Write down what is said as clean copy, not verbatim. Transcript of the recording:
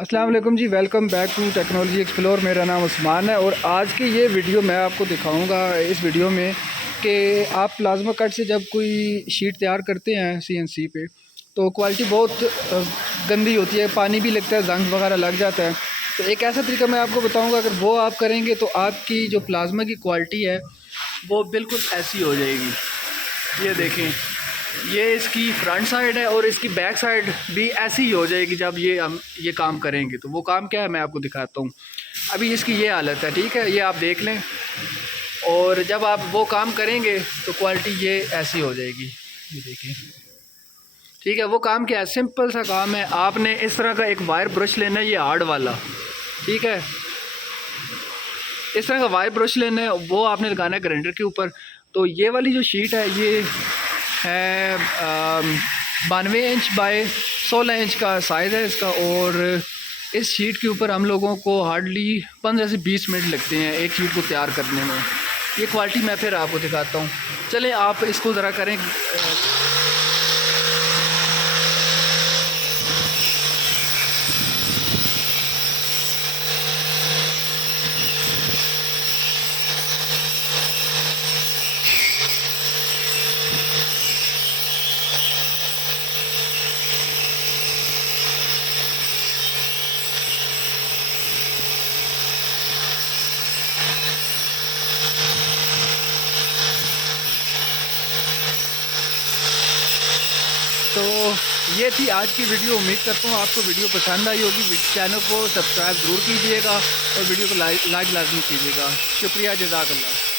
अस्सलाम वालेकुम जी। Welcome back to technology explore. मेरा नाम उस्मान है और आज की ये वीडियो मैं आपको दिखाऊंगा इस वीडियो में कि आप प्लाज्मा कट से जब कोई शीट तैयार करते हैं सीएनसी पे तो क्वालिटी बहुत गंदी होती है, पानी भी लगता है, जंग वगैरह लग जाता है। तो एक ऐसा तरीका मैं आपको बताऊंगा, अगर वो आप करेंगे तो आपकी जो प्लाज्मा की क्वालिटी है वो बिल्कुल ऐसी हो जाएगी। ये देखें, ये इसकी फ्रंट साइड है और इसकी बैक साइड भी ऐसी ही हो जाएगी जब हम ये काम करेंगे। तो वो काम क्या है मैं आपको दिखाता हूँ। अभी इसकी ये हालत है, ठीक है, ये आप देख लें। और जब आप वो काम करेंगे तो क्वालिटी ये ऐसी हो जाएगी। ये देखिए, ठीक है। वो काम क्या है, सिंपल सा काम है। आपने इस तरह का एक वायर ब्रश लेना है, ये हार्ड वाला, ठीक है। इस तरह का वायर ब्रश लेना है, वो आपने लगाना है ग्राइंडर के ऊपर। तो ये वाली जो शीट है ये है 92 इंच बाय 16 इंच का साइज़ है इसका। और इस शीट के ऊपर हम लोगों को हार्डली 15 से 20 मिनट लगते हैं एक शीट को तैयार करने में। ये क्वालिटी मैं फिर आपको दिखाता हूँ। चलें आप इसको ज़रा करें। तो ये थी आज की वीडियो। उम्मीद करता हूँ आपको वीडियो पसंद आई होगी। चैनल को सब्सक्राइब ज़रूर कीजिएगा और वीडियो को लाइक लाजमी कीजिएगा। शुक्रिया, जज़ाकल्लाह।